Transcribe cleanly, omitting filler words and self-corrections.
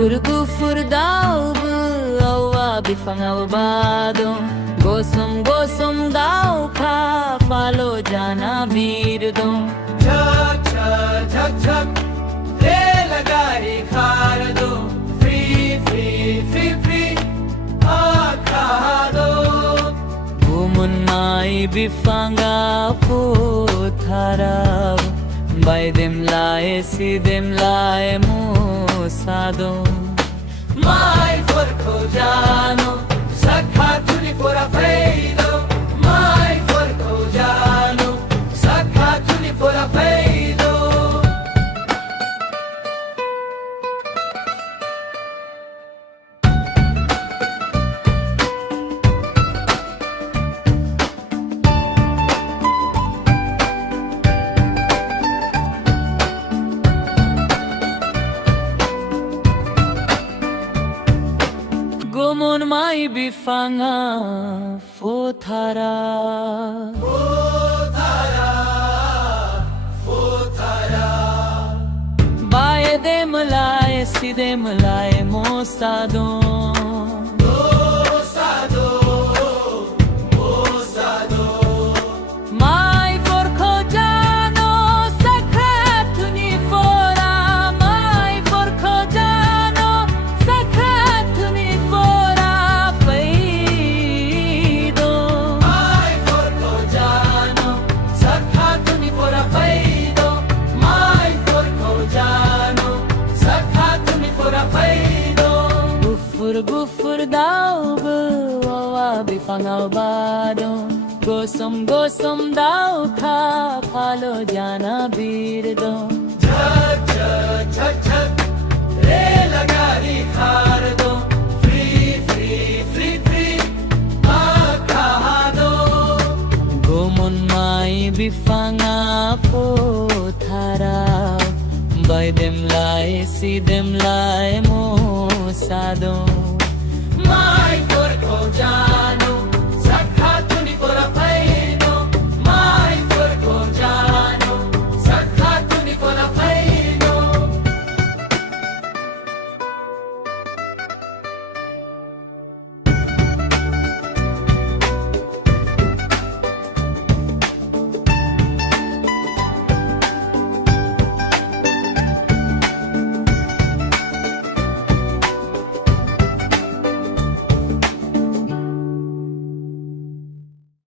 Gufur daub awa bifanga bado gosum dau ka falo jana bir do झक झक झक झक रे लगाई खार दो फ्री फ्री फ्री फ्री आखा दो gumun mai bifanga puthara by them lae si them lae musado mai for khojano sakha tuni fora feido mai for khojano sakha tuni fora feido gumun mai bifanga fothara by them lae si them lae mosado mai for khojano sakha tuni fora mai for khojano sakha tuni fora feido mai for khojano sakha tuni fora feido mai for khojano sakha tuni fora feido gufur daub awa bifanga bado gosum dau ka falo jana bir do झक झक झक झक रे लगाई खार दो free free free free आखा दो gumun mai bifanga fothara by them lae si them lae mosado